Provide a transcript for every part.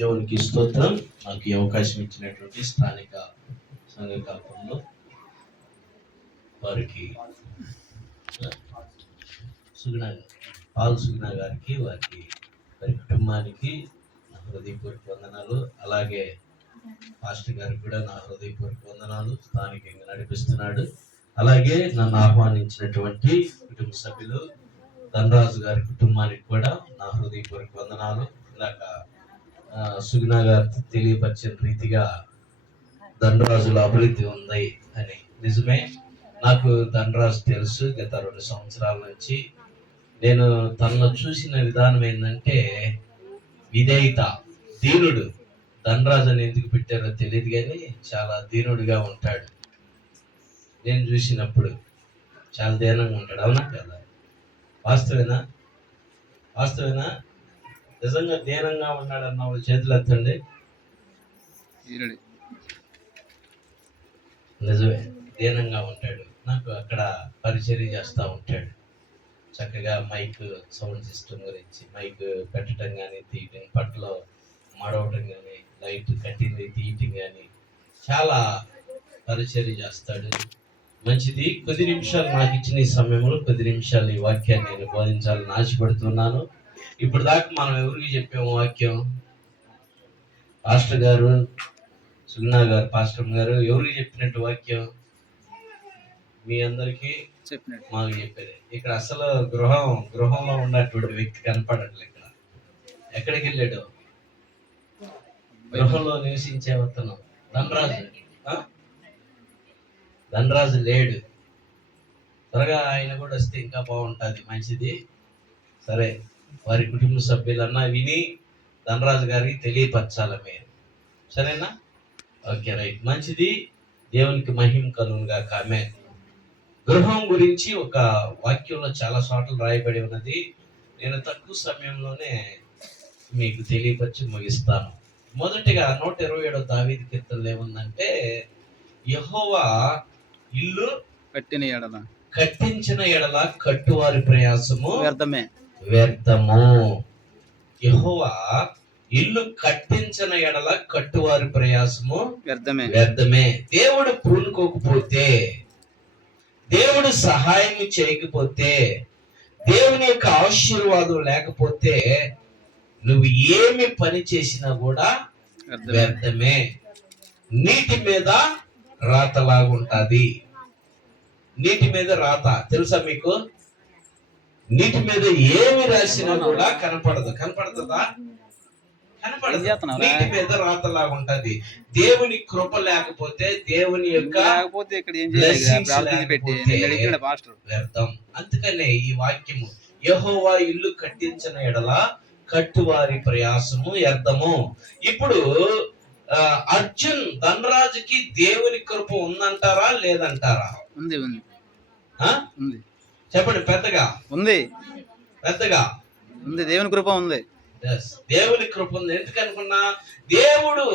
దేవునికి స్తోత్రం. నాకు ఈ అవకాశం ఇచ్చినటువంటి స్థానిక సంఘ కాపంలో వారికి సుగుణ గారికి వారి కుటుంబానికి నా హృదయపూర్వక వందనాలు. అలాగే పాస్టర్ గారికి కూడా నా హృదయపూర్వక వందనాలు. స్థానికంగా నడిపిస్తున్నాడు. అలాగే నన్ను ఆహ్వానించినటువంటి కుటుంబ సభ్యులు ధనరాజు గారి కుటుంబానికి కూడా నా హృదయపూర్వక వందనాలు. ఇందాక సుగుణ గారు తెలియపరిచిన రీతిగా ధనరాజుల అభివృద్ధి ఉంది అని. నిజమే, నాకు ధనరాజు తెలుసు. గత 2 సంవత్సరాల నుంచి నేను తనలో చూసిన విధానం ఏంటంటే విధేయత, దీనుడు. ధనరాజు అని ఎందుకు పెట్టారో తెలియదు కానీ చాలా దీనుడిగా ఉంటాడు. నేను చూసినప్పుడు చాలా దీనంగా ఉంటాడు. అవునా కదా? వాస్తవేనా? నిజంగా దీనంగా ఉన్నాడన్న వాళ్ళు చేతులు ఎత్తండి. నిజమే, దీనంగా ఉంటాడు. నాకు అక్కడ పరిచర్య చేస్తూ ఉంటాడు. చక్కగా మైక్ సౌండ్ సిస్టమ్ గురించి మైక్ పెట్టడం కానీ, తీయటం, పట్లో మడవటం కానీ, లైట్ కట్టింది తీయటం కానీ చాలా పరిచర్య చేస్తాడు. మంచిది. కొద్ది నిమిషాలు నాకు ఇచ్చిన ఈ సమయంలో కొద్ది నిమిషాలు ఈ వాక్యాన్ని నేను బోధించాలని ఆశపడుతున్నాను. ఇప్పుడు దాకా మనం ఎవరికి చెప్పాము వాక్యం? పాస్టర్ గారు, సుగుణ గారు, పాస్టర్ గారు ఎవరికి చెప్పినట్టు వాక్యం? మీ అందరికీ మాకు చెప్పారు. ఇక్కడ అసలు గృహంలో ఉన్నటువంటి వ్యక్తి కనపడట్లే. ఇక్కడ ఎక్కడికి వెళ్ళాడు? గృహంలో నివసించే అతను ధనరాజు లేడు. త్వరగా ఆయన కూడా వస్తే ఇంకా బాగుంటుంది. మంచిది. సరే, వారి కుటుంబ సభ్యులన్నా విని ధనరాజు గారికి తెలియపరచాలి మీరు. సరేనా? Okay, right. మంచిది. దేవునికి మహిమ కలుగునుగా. ఆమె గృహం గురించి ఒక వాక్యంలో చాలా చోట్ల రాయబడి ఉన్నది. నేను తక్కువ సమయంలోనే మీకు తెలియపరిచి ముగిస్తాను. మొదటిగా 127 దావీదు కీర్తనలో ఏముందంటే, యెహోవా ఇల్లు కట్టించిన ఎడల కట్టువారి ప్రయాసము వ్యర్థము. యెహోవా ఇల్లు కట్టించిన ఎడల కట్టువారి ప్రయాసము వ్యర్థమే. దేవుడు పూనుకోకపోతే, దేవుడు సహాయం చేయకపోతే, దేవుని యొక్క ఆశీర్వాదం లేకపోతే నువ్వు ఏమి పని చేసినా కూడా వ్యర్థమే. నీటి మీద రాతలాగుంటది. నీటి మీద రాత తెలుసా మీకు? నీటి మీద ఏమి రాసినా కూడా కనపడుతుందా? నీటి మీద రాతలాగుంటది. దేవుని కృప లేకపోతే, దేవుని యొక్క వ్యర్థం. అందుకనే ఈ వాక్యము, యెహోవా ఇల్లు కట్టించిన ఎడల కట్టువారి ప్రయాసము వ్యర్థము. ఇప్పుడు అర్జున్ ధనరాజుకి దేవుని కృప ఉందంటారా లేదంటారా? ఉంది. చెప్పండి. పెద్దగా ఉంది. దేవుని కృప ఉంది. దేవుని కృప ఉంది. ఎందుకనుకున్నా, దేవుడు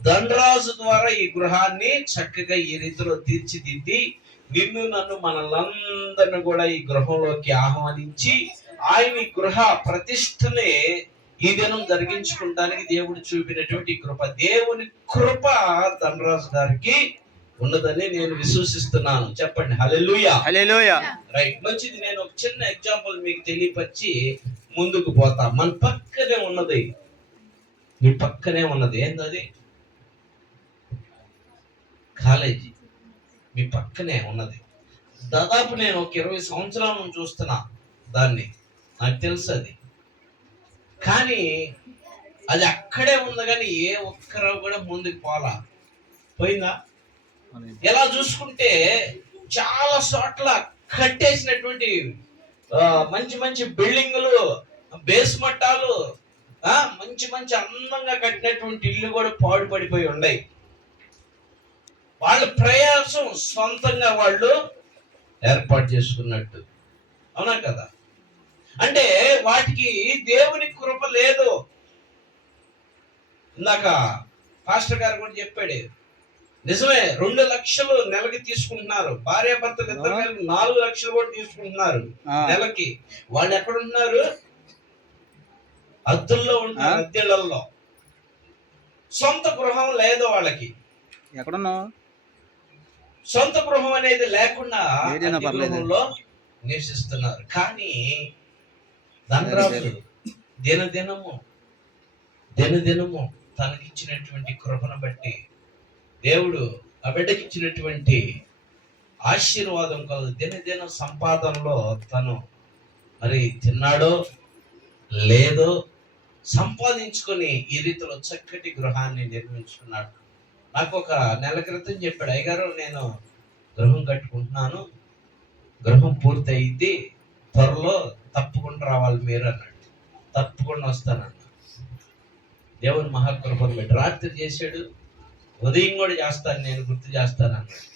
ధనరాజు ద్వారా ఈ గృహాన్ని చక్కగా ఈ రీతిలో తీర్చిదిద్ది నిన్ను నన్ను మనలందరిని కూడా ఈ గృహంలోకి ఆహ్వానించి ఆయన గృహ ప్రతిష్టనే ఈ దినం జరిగించుకుంటానికి దేవుడు చూపినటువంటి కృప. దేవుని కృప ధనరాజు గారికి ఉన్నదని నేను విశ్వసిస్తున్నాను. చెప్పండి హల్లెలూయా. రైట్, మంచిది. నేను ఒక చిన్న ఎగ్జాంపుల్ మీకు తెలియపరిచి ముందుకు పోతా. మన పక్కనే ఉన్నది, మీ పక్కనే ఉన్నది. ఏంటది? కాలేజీ మీ పక్కనే ఉన్నది. దాదాపు నేను ఒక 20 సంవత్సరాల నుంచి చూస్తున్నా దాన్ని. నాకు తెలుసు అది. కానీ అది అక్కడే ఉంది, కానీ ఏ ఒక్కరు కూడా ముందుకు పోయిందా? ఎలా చూసుకుంటే చాలా చోట్ల కట్టేసినటువంటి మంచి మంచి బిల్డింగులు, బేస్మట్టాలు, మంచి అందంగా కట్టినటువంటి ఇల్లు కూడా పాడుపడిపోయి ఉన్నాయి. వాళ్ళ ప్రయాసం సొంతంగా వాళ్ళు ఏర్పాటు చేసుకున్నట్టు. అవునా కదా? అంటే వాటికి దేవుని కృప లేదు. ఇందాక పాస్టర్ గారు కూడా చెప్పాడు. నిజమే, 2 లక్షలు నెలకి తీసుకుంటున్నారు. భార్యాభర్తలు ఇద్దరు కలిపి 4 లక్షలు కూడా తీసుకుంటున్నారు నెలకి. వాళ్ళు ఎక్కడ ఉంటున్నారు? అద్దెల్లో ఉంటున్నారు, అద్దెళ్లలో. సొంత గృహం లేదు వాళ్ళకి. ఎక్కడున్నావు? సొంత గృహం అనేది లేకుండా ఏదైనా అద్దె పర్లేదు. గృహంలో నివసిస్తున్నారు. కానీ ధనరాజు దినదినము తనకిచ్చినటువంటి కృపను బట్టి దేవుడు ఆ బిడ్డకి ఇచ్చినటువంటి ఆశీర్వాదం కలదు. దినదిన సంపాదనలో తను మరి తిన్నాడో లేదో సంపాదించుకొని ఈ రీతిలో చక్కటి గృహాన్ని నిర్మించుకున్నాడు. నాకు ఒక నెల క్రితం చెప్పాడు, అయ్యగారు నేను గృహం కట్టుకుంటున్నాను, గృహం పూర్తి అయింది, త్వరలో తప్పకుండా రావాలి మీరు అన్నాడు. తప్పకుండా వస్తానన్నా. దేవుని మహాకృపను పెట్టి రాత్రి చేశాడు, ఉదయం కూడా చేస్తాను, నేను గుర్తు చేస్తాను అన్నాడు.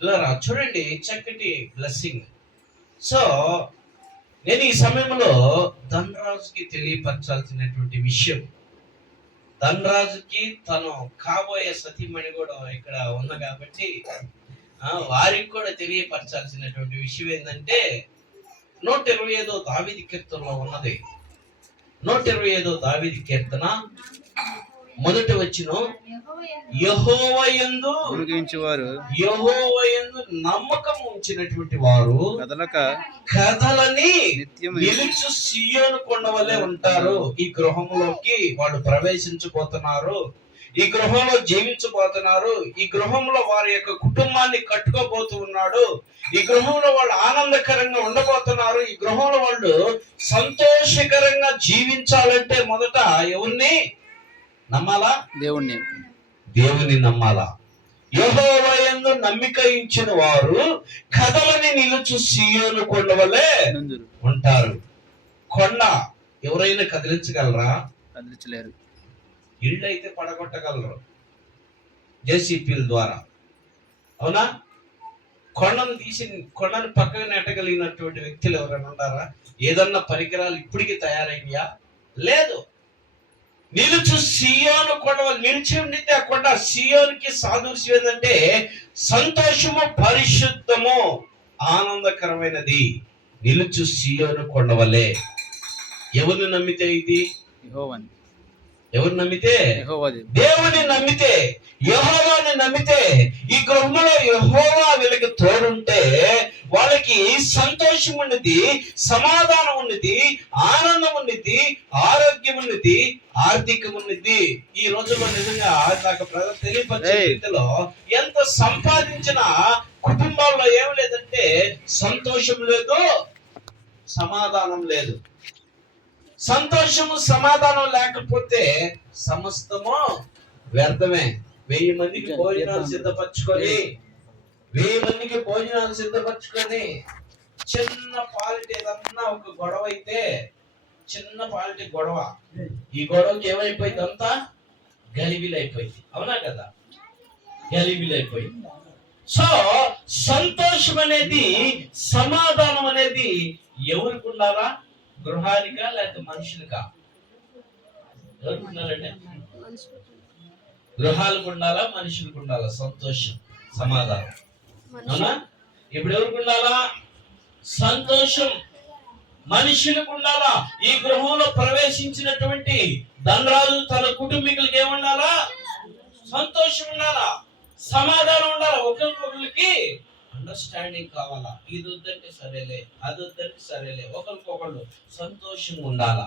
ఇలా చూడండి చక్కటి బ్లెస్సింగ్. సో నేను ఈ సమయంలో ధనరాజుకి తెలియపరచాల్సినటువంటి విషయం, ధనరాజుకి తను కాబోయే సతీమణి కూడా ఇక్కడ ఉంది కాబట్టి వారికి కూడా తెలియపరచాల్సినటువంటి విషయం ఏంటంటే 125 దావీదు కీర్తనలో ఉన్నది. 125 దావీదు కీర్తన మొదటి వచనం, యెహోవా యందు నమ్మకం ఉంచినటువంటి వారు కదలని నిలుచు సియోను కొండ వలె ఉంటారు. ఈ గృహంలోకి వాళ్ళు ప్రవేశించబోతున్నారు, ఈ గృహంలో జీవించబోతున్నారు, ఈ గృహంలో వారి యొక్క కుటుంబాన్ని కట్టుకోబోతూ ఉన్నాడు, ఈ గృహంలో వాళ్ళు ఆనందకరంగా ఉండబోతున్నారు. ఈ గృహంలో వాళ్ళు సంతోషకరంగా జీవించాలంటే మొదట ఎవరిని నమ్మాలా? దేవుని నమ్మాలా. యెహోవా యందు నమ్మిక ఉంచిన వారు కదలని నిలుచు సియోను కొండ వలె ఉంటారు. కొండ ఎవరైనా కదిలించగలరా? కదిలించలేరు. ఇళ్ళు అయితే పడగొట్టగలరు జేసీపీల ద్వారా, అవునా? కొండను పక్కన నెట్టగలిగినటువంటి వ్యక్తులు ఎవరైనా ఉన్నారా? ఏదన్నా పరికరాలు ఇప్పటికీ తయారైనయా? లేదు. నిలుచు సియోను కొండ నిలిచి ఉండితే ఆ కొండ, సియోనుకి సాదృశ్యం ఏంటంటే సంతోషము, పరిశుద్ధము, ఆనందకరమైనది. నిలుచు సియోను కొండ వలె. ఎవరిని నమ్మితే ఇది? ఎవరు నమ్మితే? దేవుని నమ్మితే, యెహోవాని నమ్మితే, ఈ గృహంలో యెహోవా వీళ్ళకి తోడుంటే వాళ్ళకి సంతోషం ఉన్నది, సమాధానం ఉన్నది, ఆనందం ఉన్నది, ఆరోగ్యం ఉన్నది, ఆర్థికం ఉన్నది. ఈ రోజుల్లో నిజంగా నాకు ప్రజలు తెలియపరిచే రీతిలో ఎంత సంపాదించినా కుటుంబాల్లో ఏం లేదంటే సంతోషం లేదు, సమాధానం లేదు. సంతోషము సమాధానం లేకపోతే సమస్తము వ్యర్థమే. 1000 మందికి భోజనాలు సిద్ధపరచుకొని చిన్న పాలిటీ ఏదన్నా ఒక గొడవ అయితే, చిన్న పాలిటీ గొడవ, ఈ గొడవకి ఏమైపోయింది? అంతా గలిబిలైపోయింది, అవునా కదా? గలిబిలైపోయింది. సో సంతోషం అనేది, సమాధానం అనేది ఎవరికి ఉండాలా? గృహానికా లేకపోతే మనుషులకా? ఎవరికి ఉండాలంటే గృహాలకు ఉండాలా, మనుషులకు ఉండాలా? సంతోషం, సమాధానం, అవునా? ఇప్పుడు ఎవరికి ఉండాలా? సంతోషం మనుషులకు ఉండాలా. ఈ గృహంలో ప్రవేశించినటువంటి ధనరాజు తన కుటుంబీకులకి ఏముండాలా? సంతోషం ఉండాలా, సమాధానం ఉండాలా, ఒకరికొకరికి అండర్స్టాండింగ్ కావాలా. ఇది వద్దంటే సరేలే, అది వద్దంటే సరేలే, ఒకరికొకళ్ళు సంతోషంగా ఉండాలా,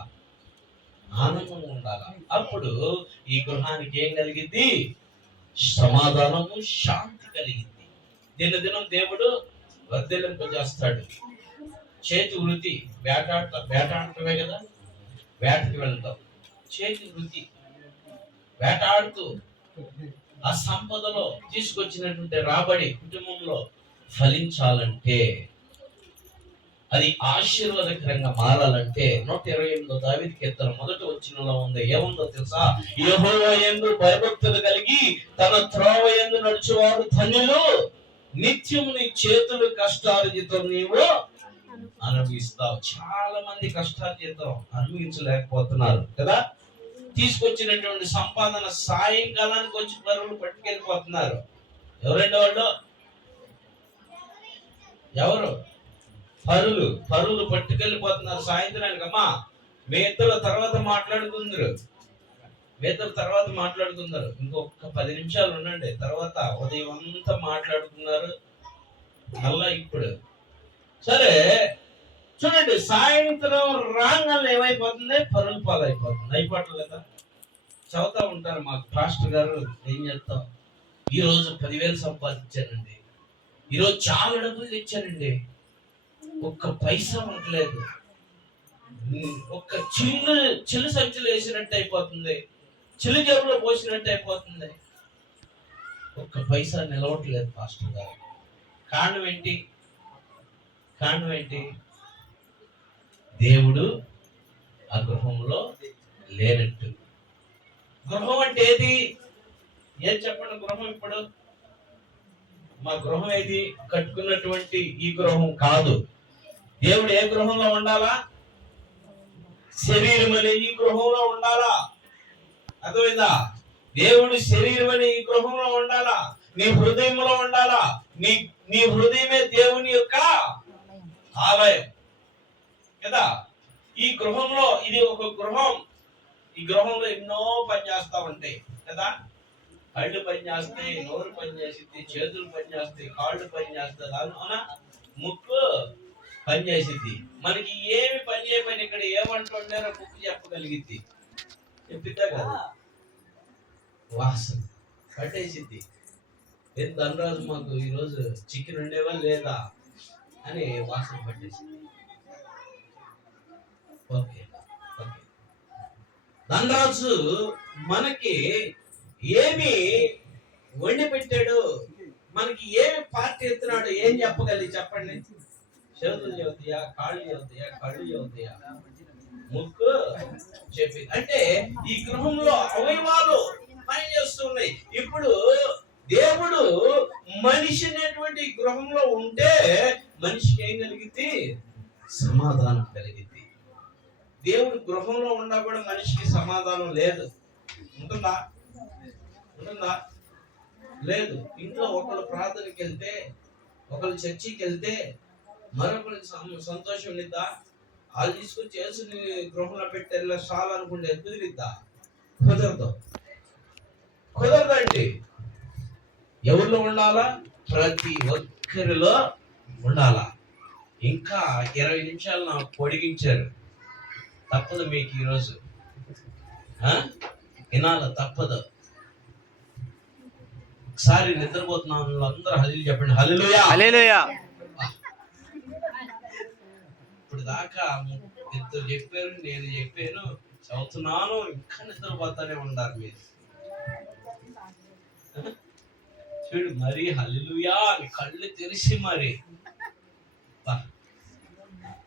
ఆనందంగా ఉండాలా. అప్పుడు ఈ గృహానికి ఏం కలిగింది? సమాధానము, శాంతి కలిగింది. దినదినం దేవుడు వర్ధిల్లింపజేస్తాడు. చేతి వృత్తి, వేటాడటమే కదా, వేటకి వెళ్తాం, చేతి వృత్తి వేటాడుతూ ఆ సంపదలో తీసుకొచ్చినటువంటి రాబడి కుటుంబంలో ఫలించాలంటే, అది ఆశీర్వాదకరంగా మారాలంటే 128 దావీదు కీర్తన మొదటి వచనంలో ఉంది. ఏముందో తెలుసా? యెహోవా యందు భయభక్తులు కలిగి తన త్రోవ యందు నడుచువారు ధన్యులు, నిత్యము నీ చేతులు కష్టార్జితం నీవు అనుభవిస్తావు. చాలా మంది కష్టార్జితం అనుభవించలేకపోతున్నారు కదా. తీసుకొచ్చినటువంటి సంపాదన సాయంకాలానికి వచ్చి పరువులు పట్టుకెళ్ళిపోతున్నారు. ఎవరండి వాళ్ళు? ఎవరు? పరువులు పట్టుకెళ్ళిపోతున్నారు సాయంత్రానికి. అమ్మా మీ ఇద్దరు తర్వాత మాట్లాడుకుందరు, వేదం తర్వాత మాట్లాడుతున్నారు. ఇంకొక 10 నిమిషాలు ఉండండి, తర్వాత ఉదయం అంతా మాట్లాడుతున్నారు. మళ్ళా ఇప్పుడు సరే చూడండి, సాయంత్రం రాగానే ఏమైపోతుంది? పరుల పాలు అయిపోతుంది. అయిపోవట్లేదా? చదువుతా ఉంటారు మాకు పాస్టర్ గారు, ఏం చేస్తాం, ఈరోజు 10,000 సంపాదించానండి, ఈరోజు చాలా డబ్బులు తెచ్చానండి, ఒక్క పైసా ఉండలేదు, ఒక్క చిల్లు సంచులు వేసినట్టు అయిపోతుంది, చిల్లు జేబులో పోసినట్టు అయిపోతుంది, ఒక్క పైసా నిలవట్లేదు పాస్టర్ గారు. కారణం ఏంటి? కారణం ఏంటి? దేవుడు ఆ గృహంలో లేనట్టు. గృహం అంటే ఏది? ఏం చెప్పండి గృహం? ఇప్పుడు మా గృహం ఏది? కట్టుకున్నటువంటి ఈ గృహం కాదు. దేవుడు ఏ గృహంలో ఉండాలా? శరీరం అనే ఈ గృహంలో ఉండాలా? అర్థమైందా? దేవుడు శరీరం అనే ఈ గృహంలో ఉండాలా, నీ హృదయంలో ఉండాలా. నీ హృదయమే దేవుని యొక్క ఆలయం కదా. ఈ గృహంలో, ఇది ఒక గృహం, ఈ గృహంలో ఎన్నో పని చేస్తా ఉంటాయి కదా. కళ్ళు పని చేస్తాయి, నోరు పని చేసిద్ది, చేతులు పని చేస్తాయి, కాళ్ళు పని చేస్తాయి, అవునా, ముక్కు పని చేసిద్ది. మనకి ఏమి పని చేయమని ఇక్కడ ఏమంటుండారో ముక్కు చెప్పగలిగిద్ది, చెప్పిద్దా కదా. వాసన పట్టేసిద్ది. ఏం ధనరాజు మాకు ఈరోజు చికెన్ ఉండేవా లేదా అని వాసన పట్టేసింది. ఓకే ఓకే, ధనరాజు మనకి ఏమి వండి పెట్టాడు, మనకి ఏమి పార్టీ ఎత్తున్నాడు, ఏం చెప్పగలిగి చెప్పండి. చేతులు చెబుతాయా, కాళ్ళు చెబుతాయా, కళ్ళు చెబుతాయా, ముక్కు చెప్పి, అంటే ఈ గృహంలో అవయవాలు పని చేస్తున్నాయి. ఇప్పుడు దేవుడు మనిషి అనేటువంటి గృహంలో ఉంటే మనిషికి ఏం కలిగింది? సమాధానం కలిగింది. దేవుడు గృహంలో ఉన్నా కూడా మనిషికి సమాధానం లేదు. ఉంటుందా? ఉంటుందా? లేదు. ఇంట్లో ఒకళ్ళు ప్రార్థనకి వెళ్తే, ఒకళ్ళు చర్చికి వెళ్తే మరొకరికి సంతోషం ఉండిద్దా? వాళ్ళు తీసుకొచ్చి యేసుని గృహంలో పెట్టే చాలు అనుకుంటే కుదిరిద్దా? కుదరదు, కుదరదండి. ఎవరిలో ఉండాలా? ప్రతి ఒక్కరిలో ఉండాలా. ఇంకా 20 నిమిషాలు నాకు పొడిగించారు, తప్పదు మీకు ఈరోజు వినాల, తప్పదు. ఒకసారి నిద్రపోతున్నా అందరూ హల్లెలూయా చెప్పండి. హల్లెలూయా, హల్లెలూయా. ఇప్పుడు దాకా ఇద్దరు చెప్పారు, నేను చెప్పాను, చదువుతున్నాను, ఇంకా నిద్రపోతానే ఉన్నారు మీరు. చూడు, మరి హల్లెలూయా అని కళ్ళు తెరిచి మరి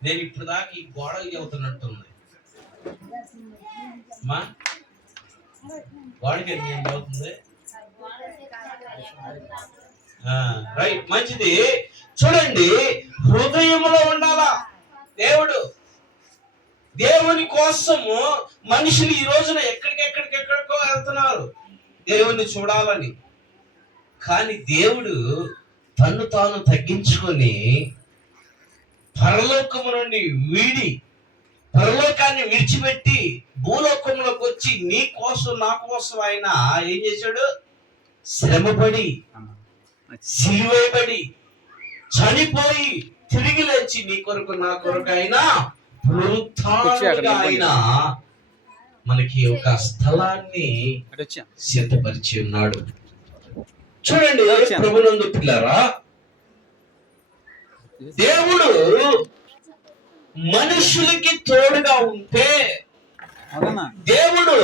నేను ఇప్పుడు దాకా ఈ గోడకి చెబుతున్నట్టుంది. మా గోడకి ఏం చదువుతుంది? రైట్, మంచిది. చూడండి, హృదయంలో ఉండాలా దేవుడు. దేవుని కోసము మనుషులు ఈ రోజున ఎక్కడికో వెళ్తున్నారు దేవుణ్ణి చూడాలని. కానీ దేవుడు తన్ను తాను తగ్గించుకొని పరలోకము నుండి పరలోకాన్ని విడిచిపెట్టి భూలోకంలోకి వచ్చి నీ కోసం నా కోసం ఆయన ఏం చేశాడు? శ్రమపడి, సిలువేయబడి, చనిపోయి తిరిగి లేచి నీ కొరకు నా కొరకు అయినా పునరుత్థానుడిగా ఆయన మనకి ఒక స్థలాన్ని సిద్ధపరిచి ఉన్నాడు. చూడండి ప్రభునందు పిల్లారా, దేవుడు మనుషులకి తోడుగా ఉంటే, దేవుడు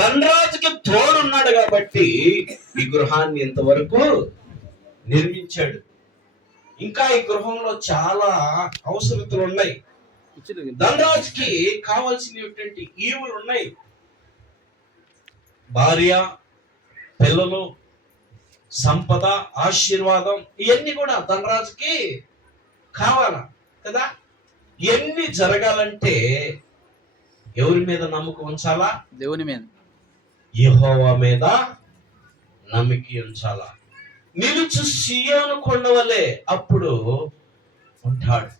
ధనరాజుకి తోడున్నాడు కాబట్టి ఈ గృహాన్ని ఇంతవరకు నిర్మించాడు. ఇంకా ఈ గృహంలో చాలా అవసరతలు ఉన్నాయి. ధనరాజుకి కావాల్సినటువంటి ఈవులు ఉన్నాయి. భార్య, పిల్లలు, సంపద, ఆశీర్వాదం, ఇవన్నీ కూడా ధనరాజుకి కావాలా కదా. ఇవన్నీ జరగాలంటే ఎవరి మీద నమ్మకం ఉంచాలా? దేవుని మీద, యెహోవా మీద నమ్మక ఉంచాలా. నిలుచు సీయోను కొండవలే అప్పుడు ఉంటాడు.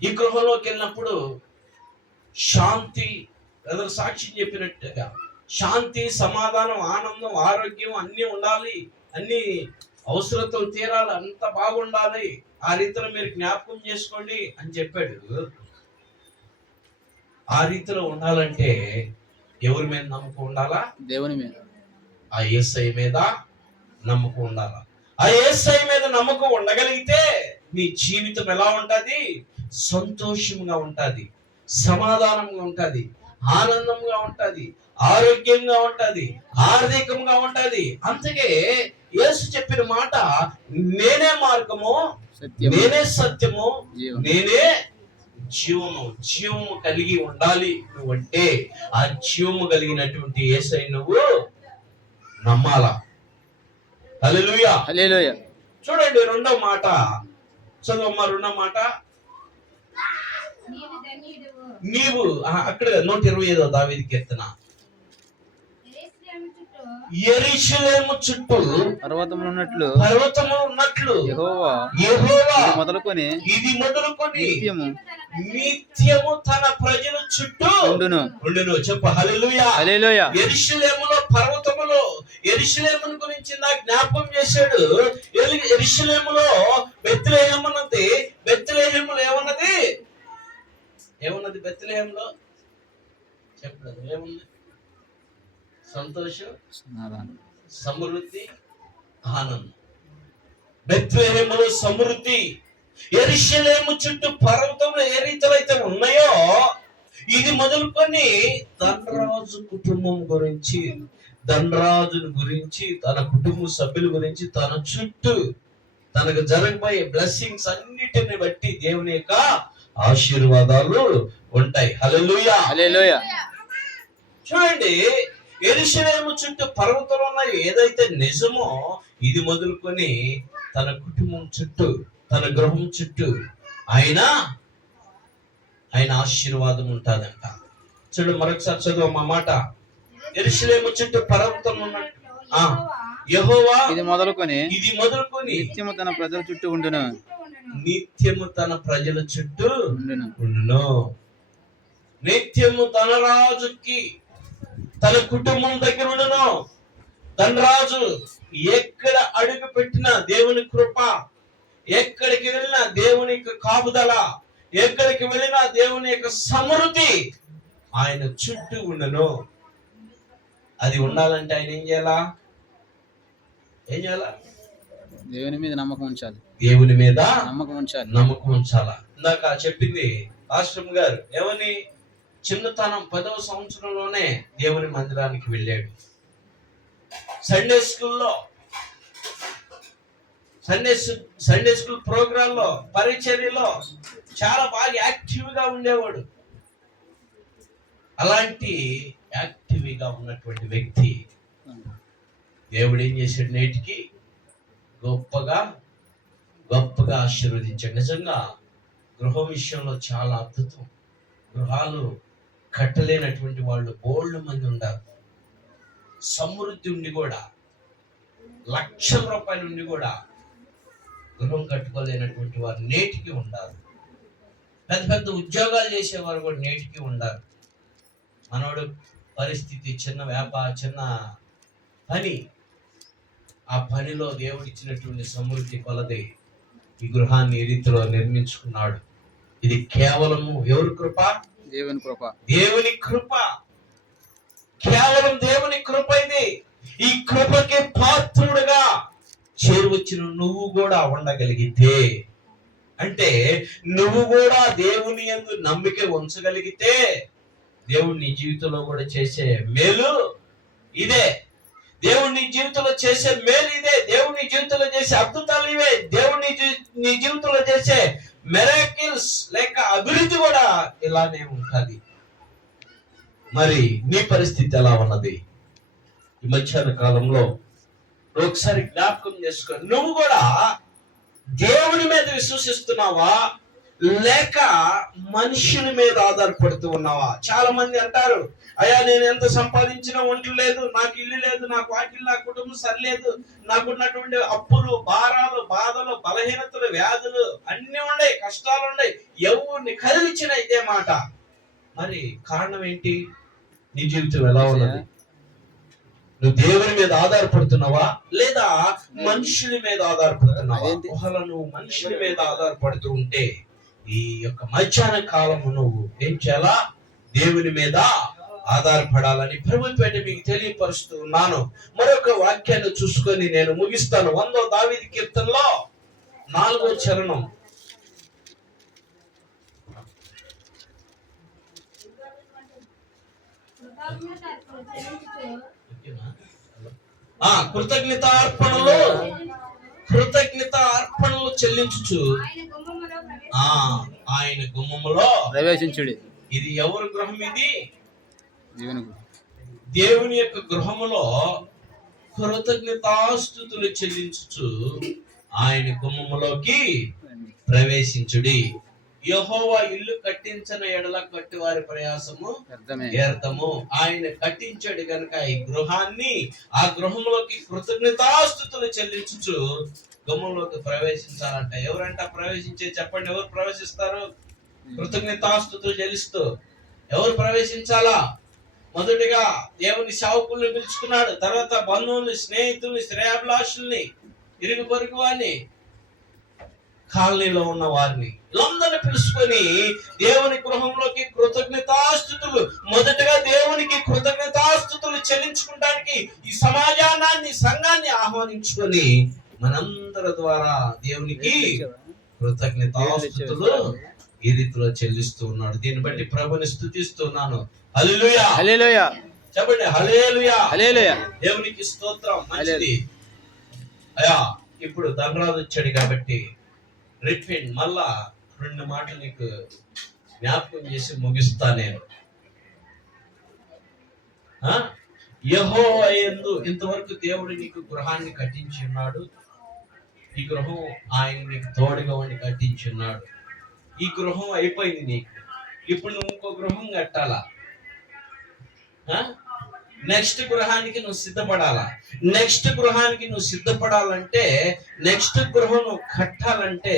ఈ గృహంలోకి వెళ్ళినప్పుడు శాంతి, సాక్షి చెప్పినట్టుగా శాంతి, సమాధానం, ఆనందం, ఆరోగ్యం అన్నీ ఉండాలి, అన్ని అవసరతలు తీరాలి, అంత బాగుండాలి, ఆ రీతిలో మీరు జ్ఞాపకం చేసుకోండి అని చెప్పాడు. ఆ రీతిలో ఉండాలంటే ఎవరి మీద నమ్మకం ఉండాలా? దేవుని మీద, ఆ యేసయ్య మీద నమ్మకం ఉండాలా. ఆ యేసయ్య మీద నమ్మకం ఉండగలిగితే నీ జీవితం ఎలా ఉంటది? సంతోషంగా ఉంటది, సమాధానంగా ఉంటది, ఆనందంగా ఉంటది, ఆరోగ్యంగా ఉంటది, ఆర్థికంగా ఉంటది. అందుకే యేసు చెప్పిన మాట, నేనే మార్గము, సత్యము, నేనే సత్యము, జీవము. నేనే జీవము. జీవము కలిగి ఉండాలి నువ్వంటే ఆ జీవము కలిగినటువంటి యేసయ్య నువ్వు నమ్మాలా. హల్లెలూయా. హల్లెలూయా. చూడండి రెండో మాట చదువమ్మా. రెండో మాట, నీవు అక్కడ 125 దావీదు కీర్తన. యెరూషలేము చుట్టూ పర్వతములు ఉన్నట్లు యెహోవా మొదలుకొని నిత్యము తన ప్రజల చుట్టూ ఉండును. చెప్పు హల్లెలూయా. హల్లెలూయా. యెరూషలేములో పర్వతములో యెరూషలేమును గురించి నాకు జ్ఞాపకం చేశాడు. యెరూషలేములో బెత్లెహేము ఉన్నది. బెత్లెహేములో ఏమున్నది బెత్లెహేములో? చెప్పలేదు. ఏముంది? సంతోషం, సమృద్ధి, ఆనందం. బెత్లెహేములో సమృద్ధి. యెరూషలేము చుట్టూ పర్వతంలో ఏ రీతిలో అయితే ఉన్నాయో, ఇది మొదలుకొని ధనరాజు కుటుంబం గురించి, ధనరాజుని గురించి, తన కుటుంబ సభ్యుల గురించి, తన చుట్టూ తనకు జరగబోయే బ్లెస్సింగ్స్ అన్నిటిని బట్టి దేవుని యొక్క ఆశీర్వాదాలు ఉంటాయి. హల్లెలూయా. హల్లెలూయా. చూడండి, యెరూషలేము చుట్టూ పర్వతాలు ఉన్నాయి. ఏదైతే నిజమో ఇది మొదలుకొని తన కుటుంబం చుట్టూ, తన గృహం చుట్టూ ఆయన ఆశీర్వాదం ఉంటుందంట. చూడు మరొకసారి చదువు మా మాట. యెరూషలేము చుట్టూ పర్వతం ఉన్నట్టు యెహోవా ఇది మొదలుకొని నిత్యము తన ప్రజల చుట్టూ ఉండును. నిత్యము తన ప్రజల చుట్టూ ఉండును. నిత్యము తన రాజుకి, తన కుటుంబం దగ్గర ఉండును. ధనరాజు ఎక్కడ అడుగు పెట్టినా దేవుని కృప, ఎక్కడికి వెళ్ళినా దేవుని యొక్క కాపుదల, ఎక్కడికి వెళ్ళినా దేవుని యొక్క సమృద్ధి ఆయన చుట్టూ ఉండును. అది ఉండాలంటే ఆయన ఏం చేయాలా? దేవుని మీద నమ్మకం ఉంచాలి. దేవుని మీద నమ్మకం ఉంచాలి. ఇందాక చెప్పింది రాష్ట్రం గారు ఏమని, చిన్నతనం 10వ సంవత్సరంలోనే దేవుని మందిరానికి వెళ్ళాడు. సండే స్కూల్ ప్రోగ్రామ్ లో, పరిచర్యలో చాలా బాగా యాక్టివ్ గా ఉండేవాడు. అలాంటి యాక్టివ్ గా ఉన్నటువంటి వ్యక్తి దేవుడు ఏం చేశాడు? నేటికి గొప్పగా ఆశీర్వదించాడు. నిజంగా గృహం విషయంలో చాలా అద్భుతం. గృహాలు కట్టలేనటువంటి వాళ్ళు బోల్డ్ మంది ఉన్నారు. సమృద్ధి ఉండి కూడా, లక్షల రూపాయలు ఉండి కూడా గృహం కట్టుకోలేనటువంటి వారు నేటికి ఉండాలి. పెద్ద పెద్ద ఉద్యోగాలు చేసేవారు కూడా నేటికి ఉండాలి. మనోడు పరిస్థితి చిన్న చిన్న పని, ఆ పనిలో దేవుడు ఇచ్చినటువంటి సమృద్ధి కొలది ఈ గృహాన్ని ఈ రీతిలో నిర్మించుకున్నాడు. ఇది కేవలము ఎవరి కృప? దేవుని కృప. కేవలం దేవుని కృప ఇది. ఈ కృపకి పాత్రుడుగా చేరువచ్చిన నువ్వు కూడా ఉండగలిగితే, అంటే నువ్వు కూడా దేవుని యందు నమ్మిక ఉంచగలిగితే, దేవుడు నీ జీవితంలో కూడా చేసే మేలు ఇదే. దేవుడు నీ జీవితంలో చేసే మేలు ఇదే. దేవుడు నీ జీవితంలో చేసే అద్భుతాలు ఇవే. దేవుడు నీ జీవితంలో చేసే మిరాకిల్స్ లేక అభివృద్ధి కూడా ఇలానే ఉంటుంది. మరి నీ పరిస్థితి ఎలా ఉన్నది? ఈ మధ్యాహ్న కాలంలో ఒకసారి జ్ఞాపకం చేసుకో. నువ్వు కూడా దేవుని మీద విశ్వసిస్తున్నావా లేక మనుషుల మీద ఆధారపడుతూ ఉన్నావా? చాలా మంది అంటారు, అయ్యా నేను ఎంత సంపాదించినా ఒంట్లు లేదు, నాకు ఇల్లు లేదు, నాకు వాకిల్, నా కుటుంబం సరిలేదు, నాకున్నటువంటి అప్పులు, భారాలు, బాధలు, బలహీనతలు, వ్యాధులు అన్ని ఉన్నాయి, కష్టాలు ఉన్నాయి. ఎవరిని కదిలించిన ఇదే మాట. మరి కారణం ఏంటి? నీ జీవితం ఎలా ఉన్నది? నువ్వు దేవుని మీద ఆధారపడుతున్నావా లేదా మనుషుల మీద ఆధారపడుతున్నావా? అదేంటి? ఒకవేళ నువ్వు మనుషుల మీద ఆధారపడుతూ ఉంటే ఈ యొక్క మధ్యాహ్న కాలము నువ్వు ఏం చేయాలా? దేవుని మీద ఆధారపడాలని ప్రభుత్వం మీకు తెలియపరుస్తూ ఉన్నాను. మరొక వాక్యాన్ని చూసుకొని నేను ముగిస్తాను. 100వ దావీదు కీర్తనలో 4వ చరణం. కృతజ్ఞత అర్పణలు చెల్లించుచు ఆయన గుమ్మములో ప్రవేశించుడి. ఇది ఎవరి గృహం? ఇది దేవుని గృహం. దేవుని యొక్క గృహములో కృతజ్ఞతాస్తుతులు చెల్లించుచు ఆయన గుమ్మములోకి ప్రవేశించుడి. యెహోవా ఇల్లు కట్టించిన ఎడల కట్టి వారి ప్రయాసము వ్యర్థము. ఆయన కట్టించాడు గనుక ఈ గృహాన్ని, ఆ గృహంలోకి కృతజ్ఞతాస్తుతులు చెల్లించుచు గుమ్మంలోకి ప్రవేశించాలంట. ఎవరంట ప్రవేశించే? చెప్పండి, ఎవరు ప్రవేశిస్తారు? కృతజ్ఞతాస్తుతులు చెల్లిస్తూ ఎవరు ప్రవేశించాలా? మొదటిగా దేవుని సేవకుల్ని పిలుచుకున్నాడు, తర్వాత బంధువుల్ని, స్నేహితుల్ని, శ్రేయాభిలాషుల్ని, ఇరుగు పొరుగు వారిని, కాలనీలో ఉన్న వారిని వీళ్ళందరినీ పిలుచుకొని దేవుని గృహంలోకి కృతజ్ఞతాస్తుతులు, మొదటగా దేవునికి కృతజ్ఞతాస్తుతులు చెల్లించుకోవడానికి ఈ సమాజాన్ని, సంఘాన్ని ఆహ్వానించుకొని మనందరి ద్వారా దేవునికి కృతజ్ఞతాస్తుతులు ఈ రీతిలో చెల్లిస్తూ ఉన్నాడు. దీన్ని బట్టి ప్రభుని స్తుతిస్తున్నాను. హల్లెలూయా, హల్లెలూయా చెప్పండి. హల్లెలూయా, హల్లెలూయా. దేవునికి స్తోత్రం. మంచిది అయ్యా. ఇప్పుడు ధనరాజు వచ్చాడు కాబట్టి రిపీట్ మళ్ళా 2 మాటలు నీకు జ్ఞాపకం చేసి ముగిస్తా నేను. యెహోవా యందు ఇంతవరకు దేవుడు నీకు గృహాన్ని కట్టించి ఉన్నాడు. ఈ గృహం ఆయన నీకు తోడుగా ఉండి కట్టించి ఉన్నాడు. ఈ గృహం అయిపోయింది నీకు. ఇప్పుడు నువ్వు ఇంకో గృహం కట్టాలా? నెక్స్ట్ గృహానికి నువ్వు సిద్ధపడాలా? నెక్స్ట్ గృహానికి నువ్వు సిద్ధపడాలంటే, నెక్స్ట్ గృహం నువ్వు కట్టాలంటే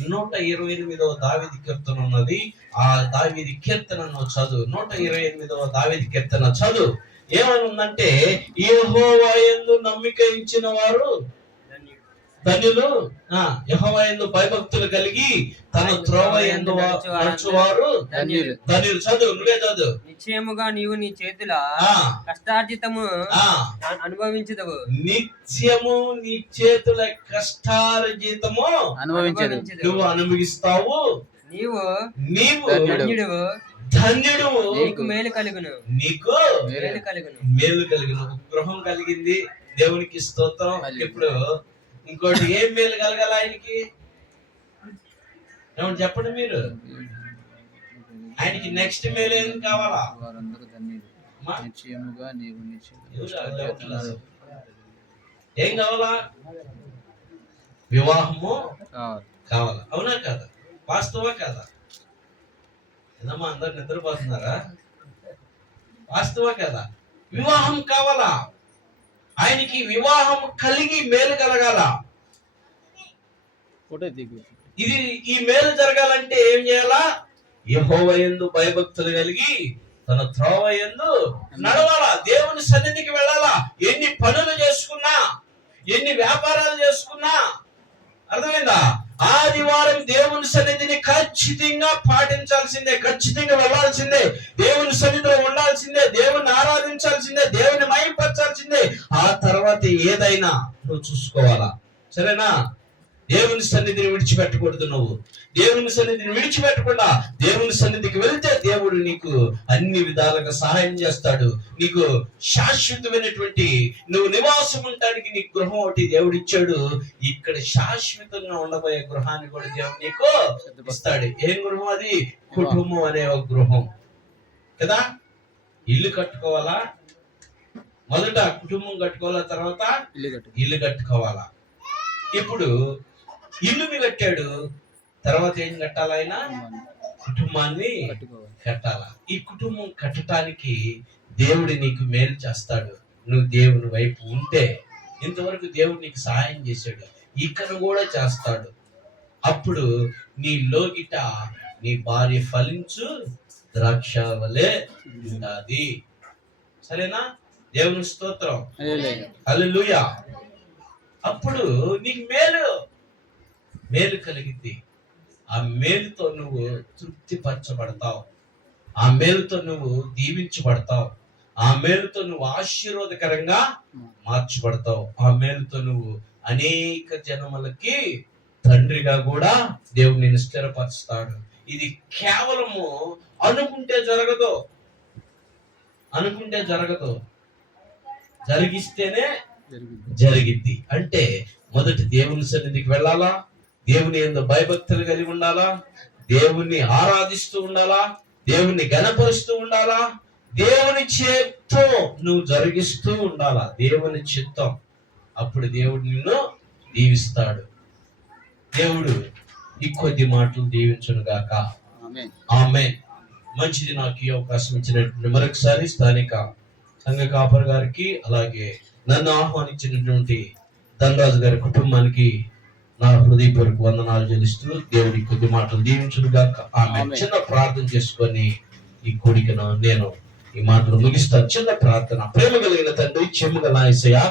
128వ దావీదు కీర్తన ఉన్నది. ఆ దావీదు కీర్తన నువ్వు చదువు. 128వ దావీదు కీర్తన చదువు. ఏమని ఉందంటే, యెహోవా యందు నమ్మిక ఉంచిన వారు ధన్యులు, యెహోవా యందు భయభక్తులు కలిగి తన త్రోవ యందు నడుచువారు ధన్యులు. చదువు, నువ్వే చదువు. నిశ్చయముగా నీవు నీ చేతుల కష్టార్జితము అనుభవించదవు. నిత్యము నీ చేతుల కష్టార్జితము నువ్వు అనుభవిస్తావు. నీవు ధన్యుడు. నీకు మేలు కలుగును. నీకు మేలు కలుగును. గృహం కలిగింది, దేవునికి స్తోత్రం. ఇప్పుడు ఇంకోటి ఏం మేలు కలగాల ఆయనకి? ఏమంటే చెప్పండి మీరు. ఆయనకి నెక్స్ట్ మేలు ఏం కావాలా? ఏం కావాలా? వివాహము కావాలా? అవునా కదా? వాస్తవా కదా? ఏదమ్మా అందరు నిద్రపోతున్నారా? వాస్తవా కదా? వివాహం కావాలా? ఆయనకి వివాహం కలిగి మేలు కలగాల. ఇది ఈ మేలు జరగాలంటే ఏం చేయాలా? యెహోవా యందు భయభక్తులు కలిగి తన త్రోవ యందు నడవాలా. దేవుని సన్నిధికి వెళ్ళాలా. ఎన్ని పనులు చేసుకున్నా, ఎన్ని వ్యాపారాలు చేసుకున్నా, అర్థమైందా? ఆదివారం దేవుని సన్నిధిని ఖచ్చితంగా పాటించాల్సిందే, ఖచ్చితంగా వెళ్ళాల్సిందే, దేవుని సన్నిధిలో ఉండాల్సిందే, దేవుని ఆరాధించాల్సిందే, దేవుని మహిమపరచాల్సిందే. ఆ తర్వాత ఏదైనా నువ్వు చూసుకోవాలా. సరేనా? దేవుని సన్నిధిని విడిచిపెట్టకూడదు. నువ్వు దేవుని సన్నిధిని విడిచిపెట్టకుండా దేవుని సన్నిధికి వెళ్తే దేవుడు నీకు అన్ని విధాలుగా సహాయం చేస్తాడు. నీకు శాశ్వతమైనటువంటి నువ్వు నివాసం ఉండడానికి నీకు గృహం ఒకటి దేవుడు ఇచ్చాడు. ఇక్కడ శాశ్వతంగా ఉండబోయే గృహాన్ని కూడా దేవుడు నీకు ఇస్తాడు. ఏం గృహం అది? కుటుంబం అనే ఒక గృహం కదా. ఇల్లు కట్టుకోవాలా, మొదట కుటుంబం కట్టుకోవాలా, తర్వాత ఇల్లు కట్టుకోవాలా. ఇప్పుడు ఇల్లుని కట్టాడు, తర్వాత ఏం కట్టాలి? ఆయన కుటుంబాన్ని కట్టాలా. ఈ కుటుంబం కట్టడానికి దేవుడు నీకు మేలు చేస్తాడు. నువ్వు దేవుని వైపు ఉంటే. ఇంతవరకు దేవుడు నీకు సహాయం చేశాడు, ఇక్కడ కూడా చేస్తాడు. అప్పుడు నీ లోగిట నీ భార్య ఫలించు ద్రాక్ష వలె ఉండాది. సరేనా? దేవుని స్తోత్రం. హల్లెలూయా. హల్లెలూయా. అప్పుడు నీకు మేలు కలిగింది. ఆ మేలుతో నువ్వు తృప్తిపరచబడతావు. ఆ మేలుతో నువ్వు దీవించబడతావు. ఆ మేలుతో నువ్వు ఆశీర్వాదకరంగా మార్చబడతావు. ఆ మేలుతో నువ్వు అనేక జనములకి తండ్రిగా కూడా దేవుడు నిన్ను స్థిరపరుస్తాడు. ఇది కేవలము అనుకుంటే జరగదు, జరిగిస్తేనే జరిగిద్ది. అంటే మొదటి దేవుని సన్నిధికి వెళ్ళాలా, దేవుని యందు భయభక్తులు కలిగి ఉండాలా, దేవుణ్ణి ఆరాధిస్తూ ఉండాలా, దేవుణ్ణి గణపరుస్తూ ఉండాలా, దేవుని చిత్తం నువ్వు జరిగిస్తూ ఉండాలా, దేవుని చిత్తం. అప్పుడు దేవుడు నిన్ను దీవిస్తాడు. దేవుడు ఈ కొద్ది మాటలు దీవించును గాక. ఆమేన్. మంచిది. నాకు ఈ అవకాశం ఇచ్చినటువంటి మరొకసారి స్థానిక సంఘ కాపరి గారికి, అలాగే నన్ను ఆహ్వానించినటువంటి ధనరాజు గారి కుటుంబానికి నా హృదయపూర్వక వందనాలు చెల్లిస్తూ దేవుడి కొద్ది మాటలు దీవించును గాక. ఆమేన్. చిన్న ప్రార్థన చేసుకొని ఈ కోడికను నేను ఈ మాటలు ముగిస్తాను. చిన్న ప్రార్థన. ప్రేమ కలిగిన తండ్రి, చెమ్ముగల యేసయ్యా,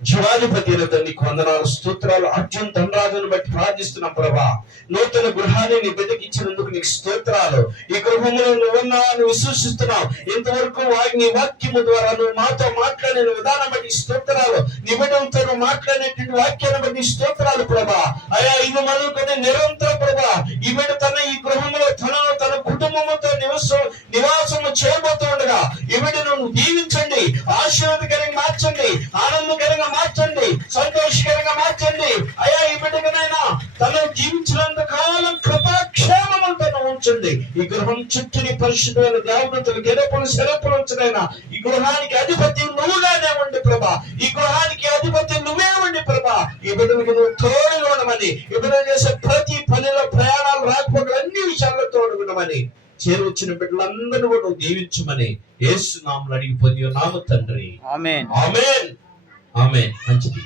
జీవాధిపతి అయిన తండ్రి వందనాలు, స్తోత్రాలు. అర్జున్ ధనరాజును బట్టి ప్రార్థిస్తున్నాం ప్రభా. నూతన గృహాన్ని నీ బిడ్డకిచ్చినందుకు నీకు స్తోత్రాలు. ఈ గృహంలో నువ్వు విశ్వసిస్తున్నావు. ఇంతవరకు నీ వాక్యము ద్వారా నువ్వు మాతో మాట్లాడిన విధానం బట్టి స్తోత్రాలు. నీ బిడ్డలతో నువ్వు మాట్లాడేటువంటి వాక్యాన్ని బట్టి స్తోత్రాలు ప్రభా. అయా ఇది మొదలుకొని నిరంతర ప్రభా ఈ బిడ్డ ఈ గృహంలో తన కుటుంబంతో నివాసము చేయబోతూ ఉండగా ఈ బిడ్డను దీవించండి, ఆశీర్వాదకరంగా మార్చండి, ఆనందకరంగా మార్చండి, సంతోషకరంగా మార్చండి. అయా ఈ బిడ్డకనైనా తను జీవించినంత కాలం కృపాక్షేమములతో ఉంచండి. ఈ గృహం చుట్టూని పరిశుద్ధమైన దేవతలు గెలుపులు శరపులు ఉంచనైనా ఈ గృహానికి అధిపతి నువ్వుగానే ఉండి ప్రభా. ఈ గృహానికి అధిపతి నువ్వే ఉండి ప్రభా. ఈ బిడ్డలకు నువ్వు తోడుగా ఉండమని, ఈ బిడ్డలు చేసే ప్రతి పనిలో ప్రయాణాలు రాకపోకలు అన్ని విషయాల్లో తోడుగుండమని, చేరొచ్చిన బిడ్డలందరూ కూడా నువ్వు దీవించమని యేసు నామములో అడిగి పొంది నామ తండ్రి. ఆమేన్. ఆమేన్. ఆమేన్. మంచిది.